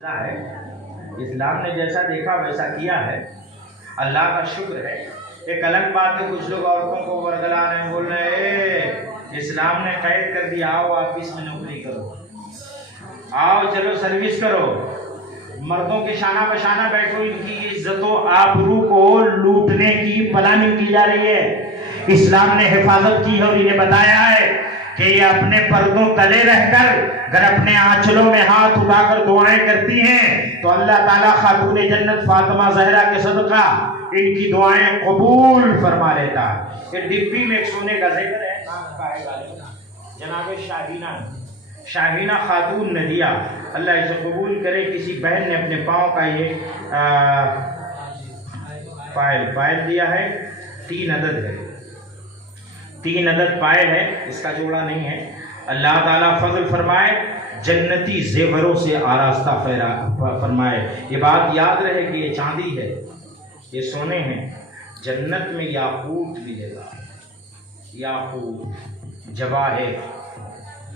ہے اسلام نے جیسا دیکھا ویسا کیا ہے، اللہ کا شکر ہے۔ ایک الگ بات ہے کچھ لوگ عورتوں کو ورگلانے بول رہے اسلام نے قید کر دیا، آؤ آفس میں نوکری کرو، آؤ چلو سروس کرو، مردوں کے شانہ بشانہ بیٹھو، ان کی عزت و آبرو کو لوٹنے کی پلاننگ کی جا رہی ہے۔ اسلام نے حفاظت کی ہے اور انہیں بتایا ہے کہ یہ اپنے پردوں تلے رہ کر اگر اپنے آنچلوں میں ہاتھ اٹھا کر دعائیں کرتی ہیں تو اللہ تعالیٰ خاتون جنت فاطمہ زہرا کے صدقہ ان کی دعائیں قبول فرما لیتا ہے۔ یہ ڈبی میں ایک سونے کا ذکر ہے، نام کا ہے جناب شاہینہ خاتون نے دیا، اللہ اسے قبول کرے۔ کسی بہن نے اپنے پاؤں کا یہ پائل دیا ہے، 3 عدد ہے، 3 عدد پائل ہے، اس کا جوڑا نہیں ہے۔ اللہ تعالیٰ فضل فرمائے، جنتی زیوروں سے آراستہ فرمائے۔ یہ بات یاد رہے کہ یہ چاندی ہے، یہ سونے ہیں، جنت میں یاقوت ملے گا، یاقوت جواہر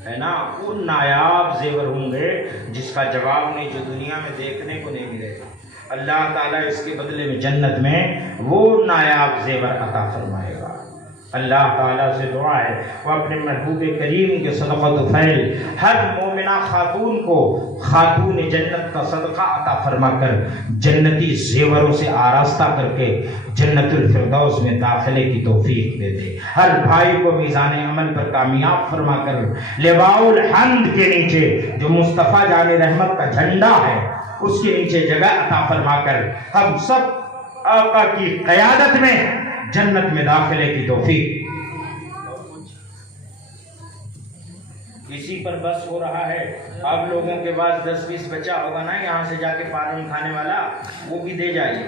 ہے نا، وہ نایاب زیور ہوں گے جس کا جواب نہیں، جو دنیا میں دیکھنے کو نہیں ملے گا۔ اللہ تعالیٰ اس کے بدلے میں جنت میں وہ نایاب زیور عطا فرمائے گا۔ اللہ تعالیٰ سے دعا ہے وہ اپنے محبوب کریم کے صدقہ و فیل ہر مومنہ خاتون کو خاتون جنت کا صدقہ عطا فرما کر جنتی زیوروں سے آراستہ کر کے جنت الفردوس میں داخلے کی توفیق دے دے۔ ہر بھائی کو میزان عمل پر کامیاب فرما کر لواء الحمد کے نیچے جو مصطفیٰ جان رحمت کا جھنڈا ہے اس کے نیچے جگہ عطا فرما کر ہم سب آقا کی قیادت میں جنت میں داخلے کی توفیق۔ اسی پر بس ہو رہا ہے، آپ لوگوں کے پاس 10-20 بچہ ہوگا نا یہاں سے جا کے پارن کھانے والا، وہ بھی دے جائیے،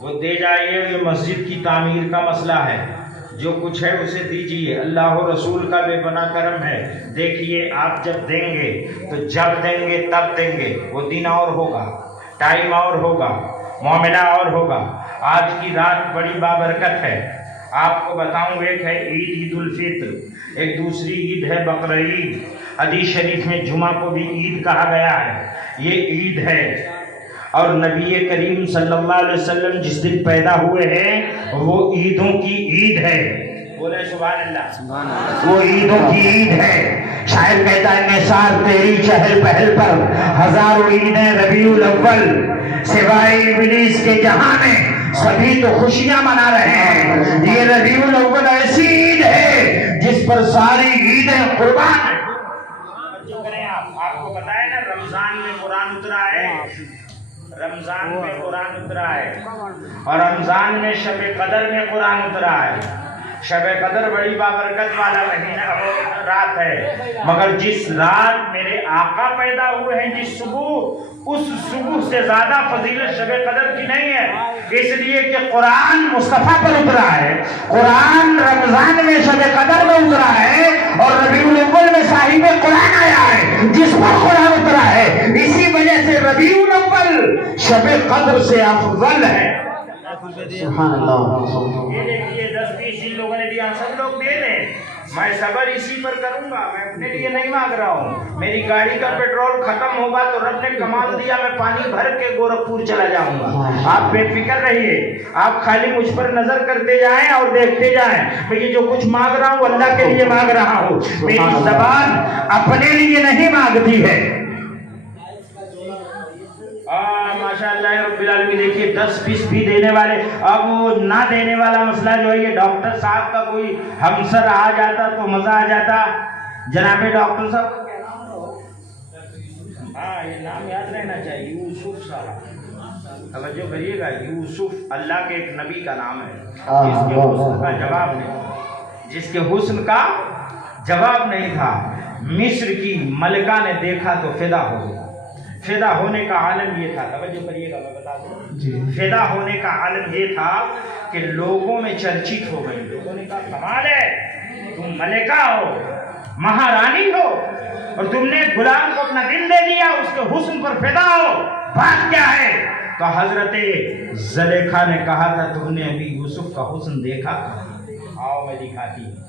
وہ دے جائیے۔ یہ مسجد کی تعمیر کا مسئلہ ہے، جو کچھ ہے اسے دیجیے، اللہ و رسول کا بے پناہ کرم ہے۔ دیکھیے آپ جب دیں گے تو جب دیں گے تب دیں گے، وہ دن اور ہوگا، ٹائم اور ہوگا، معاملہ اور ہوگا۔ آج کی رات بڑی بابرکت ہے، آپ کو بتاؤں، ایک ہے عید الفطر، ایک دوسری عید ہے بقر عید۔ حدیث شریف میں جمعہ کو بھی عید کہا گیا ہے، یہ عید ہے۔ اور نبی کریم صلی اللہ علیہ وسلم جس دن پیدا ہوئے ہیں وہ عیدوں کی عید ہے، بولے سبحان اللہ، وہ عیدوں کی عید ہے۔ شاعر کہتا ہے نثار تیری چہل پہل پر ہزاروں عیدیں ربیع الاول، سوائے ابلیس کے جہاں میں سبھی تو خوشیاں منا رہے ہیں۔ یہ ربیع الاول ایسی عید ہے جس پر ساری عیدیں قربان ہیں۔ آپ کو بتائے نا رمضان میں قرآن اترا ہے، رمضان میں قرآن اترا ہے، اور رمضان میں شب قدر میں قرآن اترا ہے۔ شب قدر بڑی بابرکت والا مہینہ رات ہے، مگر جس رات میرے آقا پیدا ہوئے ہیں جس صبح، اس صبح سے زیادہ فضیلت شب قدر کی نہیں ہے، اس لیے کہ قرآن مصطفیٰ پر اترا ہے، قرآن رمضان میں شب قدر میں اترا ہے، اور ربیع الاول میں صاحب قرآن آیا ہے جس پر قرآن اترا ہے۔ اسی وجہ سے ربیع الاول شب قدر سے افضل ہے۔ سبحان اللہ۔ یہ دیکھیے 10-20 جن لوگوں نے دیا، سب لوگ دے دیں، میں صبر اسی پر کروں گا، میں اپنے لیے نہیں مانگ رہا ہوں۔ میری گاڑی کا پیٹرول ختم ہوگا تو رب نے کمال دیا، میں پانی بھر کے گورکھپور چلا جاؤں گا۔ آپ بے فکر رہیے، آپ خالی مجھ پر نظر کرتے جائیں اور دیکھتے جائیں، میں یہ جو کچھ مانگ رہا ہوں اللہ کے لیے مانگ رہا ہوں، میری زبان اپنے لیے نہیں مانگتی ہے۔ ماشاءاللہ رب العالمین۔ دیکھیے 10-20 بھی دینے والے، اب وہ نہ دینے والا مسئلہ جو ہے، یہ ڈاکٹر صاحب کا کوئی ہمسر آ جاتا تو مزہ آ جاتا۔ جناب ڈاکٹر صاحب کا کیا نام ہو؟ ہاں یہ نام یاد رہنا چاہیے، یوسف صاحب، توجہ کریے گا، یوسف اللہ کے ایک نبی کا نام ہے، جس کے حسن کا جواب نہیں، جس کے حسن کا جواب نہیں تھا۔ مصر کی ملکہ نے دیکھا تو فدا ہو گیا۔ فدا ہونے کا عالم یہ تھا، توجہ کریے گا میں بتا دوں، فدا ہونے کا عالم یہ تھا کہ لوگوں میں چرچت ہو گئی، لوگوں نے کہا کمال ہے، تم ملکہ ہو، مہارانی ہو، اور تم نے غلام کو اپنا دل دے دیا، اس کے حسن پر فدا ہو، بات کیا ہے؟ تو حضرت زلیخا نے کہا تھا تم نے ابھی یوسف کا حسن دیکھا، آؤ میں دکھاتی ہوں۔